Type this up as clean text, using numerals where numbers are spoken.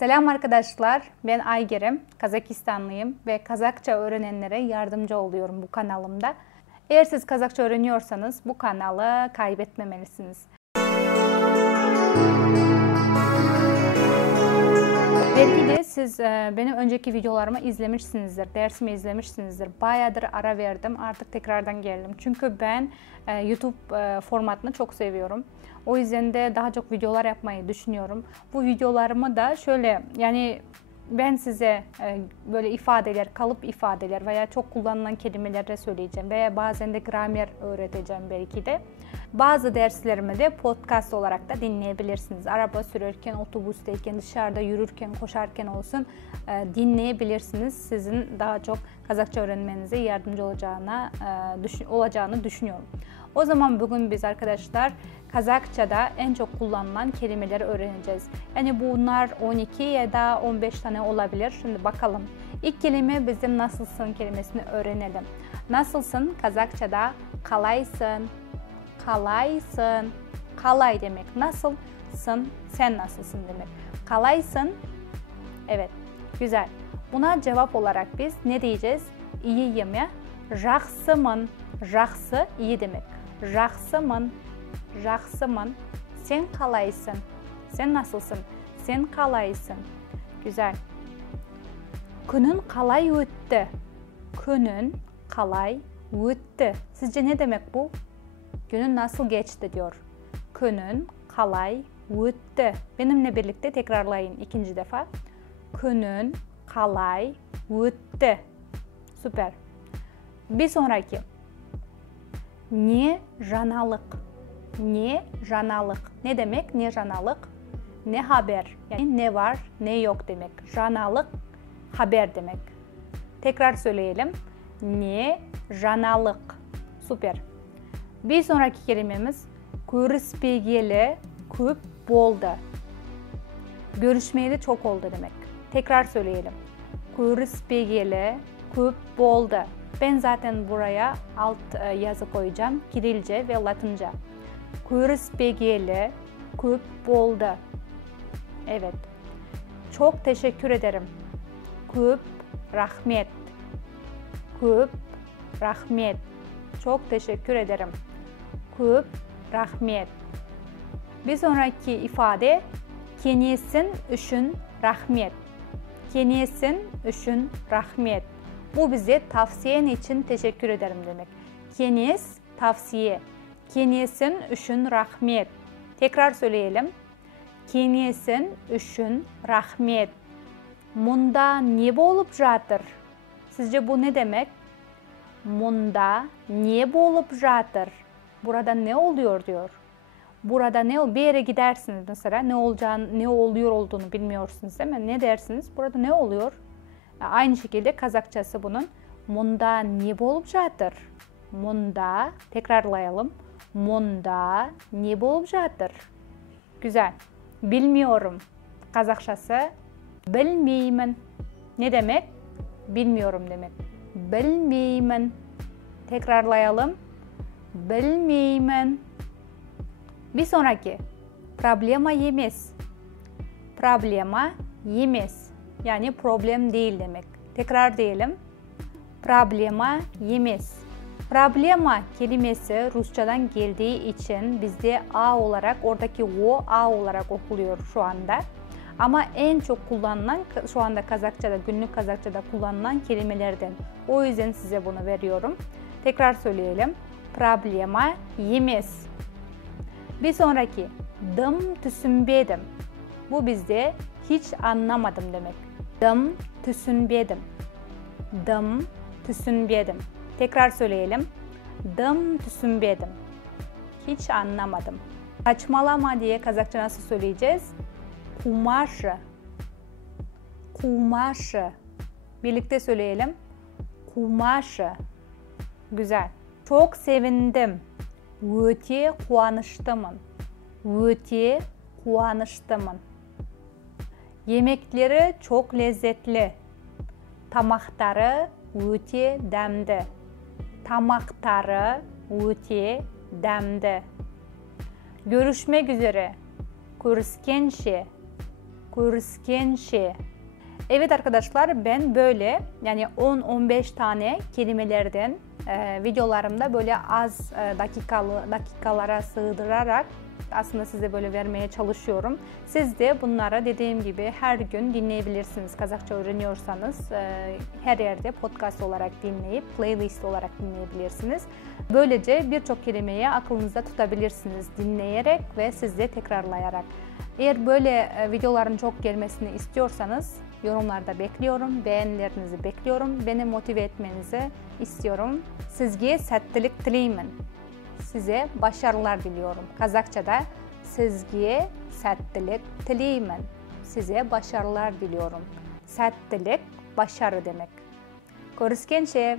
Selam arkadaşlar, ben Aygerem, Kazakistanlıyım ve Kazakça öğrenenlere yardımcı oluyorum bu kanalımda. Eğer siz Kazakça öğreniyorsanız bu kanalı kaybetmemelisiniz. Belki de siz benim önceki videolarımı izlemişsinizdir, dersimi izlemişsinizdir. Bayağıdır ara verdim, artık tekrardan geldim. Çünkü ben YouTube formatını çok seviyorum. O yüzden de daha çok videolar yapmayı düşünüyorum. Bu videolarımı da şöyle, ben size böyle ifadeler, kalıp ifadeler veya çok kullanılan kelimeleri söyleyeceğim veya bazen de gramer öğreteceğim belki de. Bazı derslerimi de podcast olarak da dinleyebilirsiniz. Araba sürerken, otobüsteyken, dışarıda yürürken, koşarken olsun dinleyebilirsiniz. Sizin daha çok Kazakça öğrenmenize yardımcı olacağını düşünüyorum. O zaman bugün biz arkadaşlar Kazakça'da en çok kullanılan kelimeleri öğreneceğiz. Yani bunlar 12 ya da 15 tane olabilir. Şimdi bakalım. İlk kelime bizim nasılsın kelimesini öğrenelim. Nasılsın Kazakça'da kalaysın, kalaysın, kalay demek. Nasılsın, sen nasılsın demek. Kalaysın, evet, güzel. Buna cevap olarak biz ne diyeceğiz? İyiyim ya. Жақсымын, жақсы iyi demek. Жақсымын, жақсымын. Sen kalaysın, sen nasılsın, sen kalaysın. Güzel. Günün kalay öttü. Günün kalay öttü. Sizce ne demek bu? Günün nasıl geçti diyor. Günün kalay öttü. Benimle birlikte tekrarlayın ikinci defa. Günün kalay öttü. Süper. Bir sonraki. Ne жаңалық. Ne жаңалық. Ne demek ne жаңалық? Ne haber. Yani ne var ne yok demek. Жаңалық haber demek. Tekrar söyleyelim. Ne жаңалық. Süper. Bir sonraki kelimemiz görüşmeyeli көп болды. Görüşmeyeli çok oldu demek. Tekrar söyleyelim. Görüşmeyeli көп болды. Ben zaten buraya alt yazı koyacağım. Kirilce ve Latince. Görüşmeyeli көп болды. Evet. Çok teşekkür ederim. Көп rahmet. Көп rahmet. Çok teşekkür ederim. Көп rahmet. Bir sonraki ifade kеңесің үшін rahmet. Kеңесің үшін rahmet. Bu bize tavsiyen için teşekkür ederim demek. Kеңес, tavsiye. Kеңесің үшін rahmet. Tekrar söyleyelim. Kеңесің үшін rahmet. Мұнда ne болып жатыр? Sizce bu ne demek? Мұнда ne болып жатыр? Burada ne oluyor diyor. Burada bir yere gidersiniz mesela ne oluyor olduğunu bilmiyorsunuz değil mi? Ne dersiniz? Burada ne oluyor? Aynı şekilde Kazakçası bunun. Мұнда ne болып жатыр? Мұнда, tekrarlayalım. Мұнда ne болып жатыр? Güzel. Bilmiyorum. Kazakçası bilmeymen. Ne demek? Bilmiyorum demek. Bilmeymen. Tekrarlayalım. Bilmeymen. Bir sonraki. Problema емес. Problema емес. Yani problem değil demek. Tekrar diyelim. Problema емес. Problema kelimesi Rusçadan geldiği için bizde A olarak, oradaki O A olarak okuluyor şu anda. Ama en çok kullanılan şu anda Kazakçada, günlük Kazakçada kullanılan kelimelerden. O yüzden size bunu veriyorum. Tekrar söyleyelim. Problema емес. Bir sonraki. Dım түсінбедім. Bu bizde hiç anlamadım demek. Dım түсінбедім. Dım түсінбедім. Tekrar söyleyelim. Dım түсінбедім. Hiç anlamadım. Saçmalama diye Kazakça nasıl söyleyeceğiz? Kumaşı. Kumaşı. Birlikte söyleyelim. Kumaşı. Güzel. Çok sevindim. Өте қуаныштымын. Өте қуаныштымын. Yemekleri çok lezzetli. Tamaqları өте дәмді. Tamaqları өте дәмді. Görüşmek üzere. Көріскенше. Görüşkenşe. Evet arkadaşlar, ben böyle yani 10-15 tane kelimelerden videolarımda böyle az dakikalara sığdırarak aslında size böyle vermeye çalışıyorum. Siz de bunları dediğim gibi her gün dinleyebilirsiniz. Kazakça öğreniyorsanız her yerde podcast olarak dinleyip playlist olarak dinleyebilirsiniz. Böylece birçok kelimeyi aklınızda tutabilirsiniz dinleyerek ve siz de tekrarlayarak. Eğer böyle videoların çok gelmesini istiyorsanız yorumlarda bekliyorum, beğenilerinizi bekliyorum, beni motive etmenizi istiyorum. Sizge sәттілік тілеймін. Size başarılar diliyorum. Kazakça'da sizge sәттілік тілеймін. Size başarılar diliyorum. Sәттілік başarı demek. Görüşkenşe.